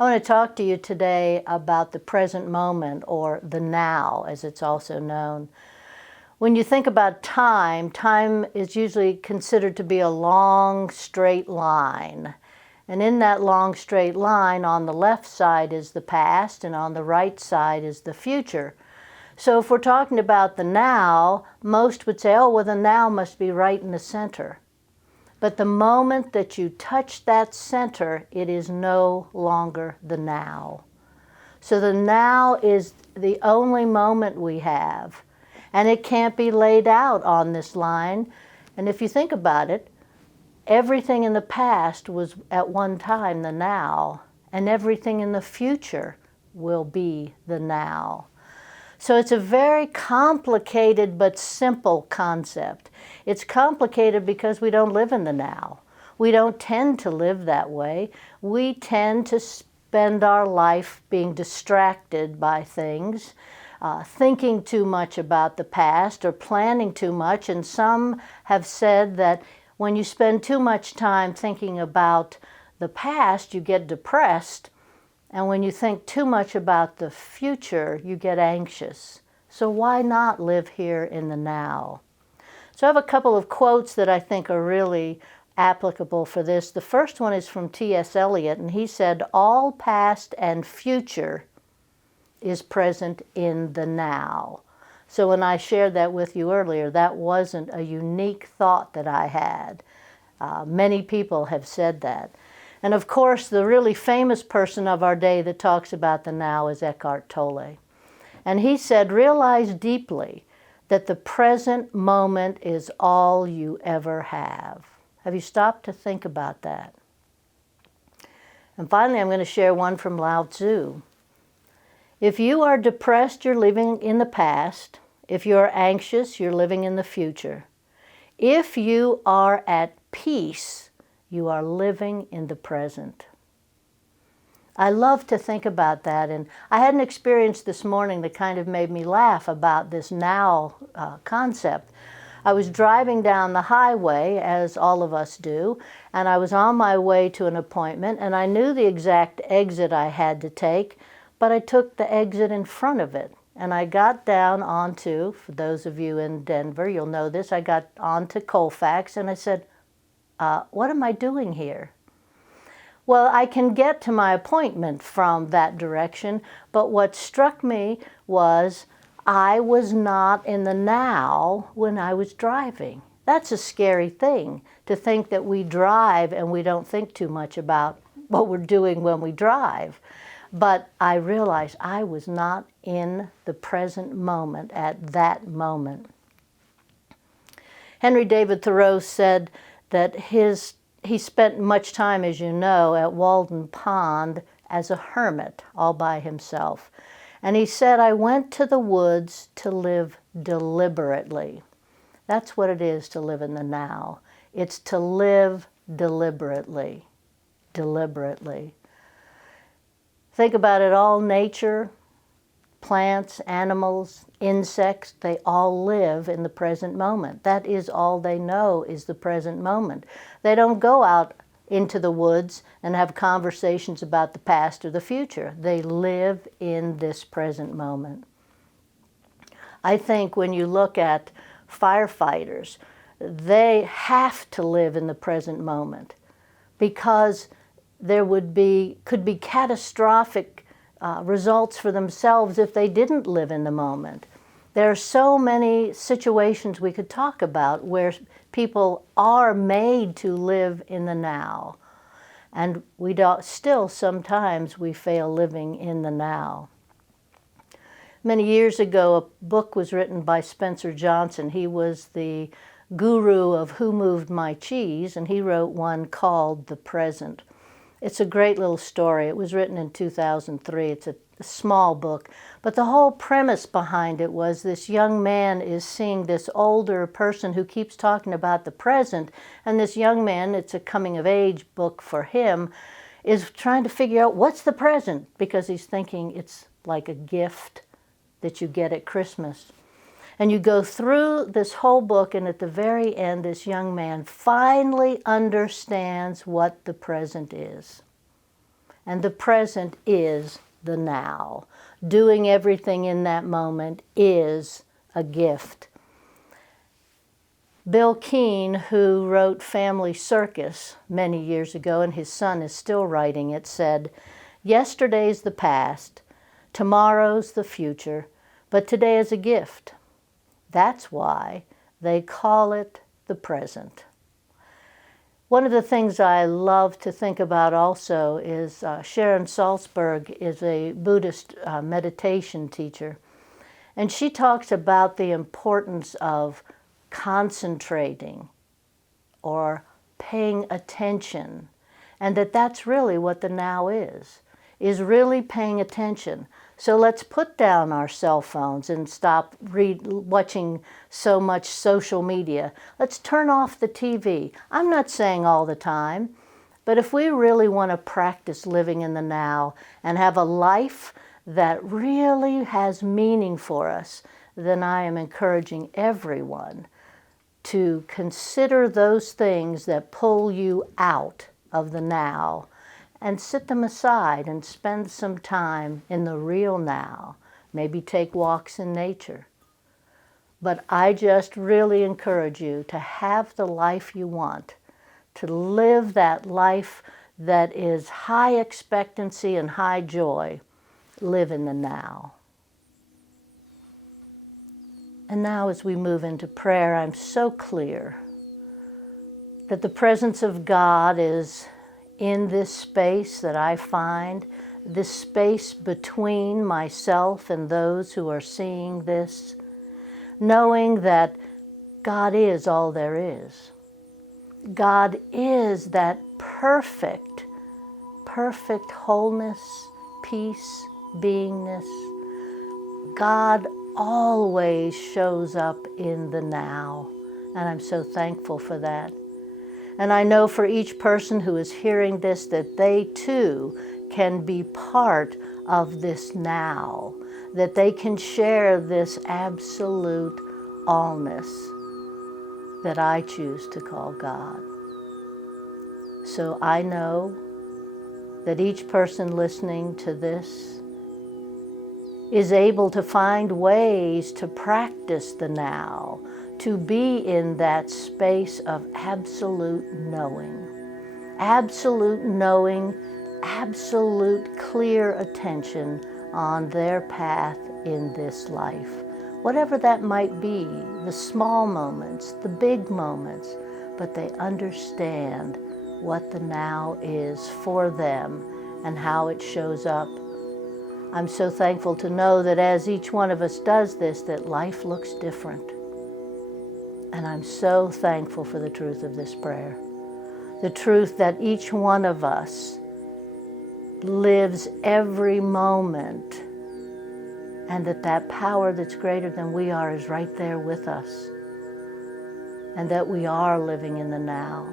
I want to talk to you today about the present moment, or the now, as it's also known. When you think about time, time is usually considered to be a long, straight line. And in that long, straight line, on the left side is the past, and on the right side is the future. So if we're talking about the now, most would say, oh, well, the now must be right in the center. But the moment that you touch that center, it is no longer the now. So the now is the only moment we have, and it can't be laid out on this line. And if you think about it, everything in the past was at one time the now, and everything in the future will be the now. So it's a very complicated but simple concept. It's complicated because we don't live in the now. We don't tend to live that way. We tend to spend our life being distracted by things, thinking too much about the past or planning too much. And some have said that when you spend too much time thinking about the past, you get depressed. And when you think too much about the future, you get anxious. So why not live here in the now? So I have a couple of quotes that I think are really applicable for this. The first one is from T.S. Eliot, and he said, "All past and future is present in the now." So when I shared that with you earlier, that wasn't a unique thought that I had. Many people have said that. And of course, the really famous person of our day that talks about the now is Eckhart Tolle. And he said, "Realize deeply that the present moment is all you ever have." Have you stopped to think about that? And finally, I'm going to share one from Lao Tzu. If you are depressed, you're living in the past. If you're anxious, you're living in the future. If you are at peace, you are living in the present. I love to think about that, and I had an experience this morning that kind of made me laugh about this now concept. I was driving down the highway, as all of us do, and I was on my way to an appointment, and I knew the exact exit I had to take, but I took the exit in front of it. And I got down onto, for those of you in Denver, you'll know this, I got onto Colfax, and I said, what am I doing here? Well, I can get to my appointment from that direction, but what struck me was I was not in the now when I was driving. That's a scary thing, to think that we drive and we don't think too much about what we're doing when we drive. But I realized I was not in the present moment at that moment. Henry David Thoreau said that he spent much time, as you know, at Walden Pond as a hermit, all by himself. And he said, "I went to the woods to live deliberately." That's what it is to live in the now. It's to live deliberately, deliberately. Think about it, all nature, plants, animals, insects, they all live in the present moment. That is all they know, is the present moment. They don't go out into the woods and have conversations about the past or the future. They live in this present moment. I think when you look at firefighters, they have to live in the present moment because there could be catastrophic results for themselves if they didn't live in the moment. There are so many situations we could talk about where people are made to live in the now, and still sometimes we fail living in the now. Many years ago, a book was written by Spencer Johnson. He was the guru of Who Moved My Cheese, and he wrote one called The Present. It's a great little story. It was written in 2003. It's a small book. But the whole premise behind it was this young man is seeing this older person who keeps talking about the present. And this young man, it's a coming-of-age book for him, is trying to figure out what's the present, because he's thinking it's like a gift that you get at Christmas. And you go through this whole book, and at the very end, this young man finally understands what the present is. And the present is the now. Doing everything in that moment is a gift. Bill Keane, who wrote Family Circus many years ago, and his son is still writing it, said, "Yesterday's the past, tomorrow's the future, but today is a gift. That's why they call it the present." One of the things I love to think about also is Sharon Salzberg is a Buddhist meditation teacher, and she talks about the importance of concentrating or paying attention, and that's really what the now is really paying attention. So let's put down our cell phones and stop watching so much social media. Let's turn off the TV. I'm not saying all the time, but if we really want to practice living in the now and have a life that really has meaning for us, then I am encouraging everyone to consider those things that pull you out of the now and sit them aside and spend some time in the real now. Maybe take walks in nature. But I just really encourage you to have the life you want, to live that life that is high expectancy and high joy. Live in the now. And now as we move into prayer, I'm so clear that the presence of God is in this space that I find, this space between myself and those who are seeing this, knowing that God is all there is. God is that perfect wholeness, peace, beingness. God always shows up in the now, and I'm so thankful for that. And I know for each person who is hearing this that they too can be part of this now, that they can share this absolute allness that I choose to call God. So I know that each person listening to this is able to find ways to practice the now, to be in that space of absolute knowing, absolute clear attention on their path in this life. Whatever that might be, the small moments, the big moments, but they understand what the now is for them and how it shows up. I'm so thankful to know that as each one of us does this, that life looks different. And I'm so thankful for the truth of this prayer. The truth that each one of us lives every moment, and that power that's greater than we are is right there with us, and that we are living in the now.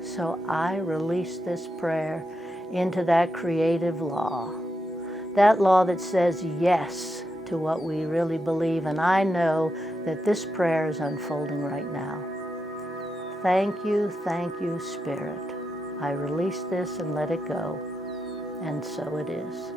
So I release this prayer into that creative law, that law that says yes to what we really believe, and I know that this prayer is unfolding right now. Thank you, Spirit. I release this and let it go, and so it is.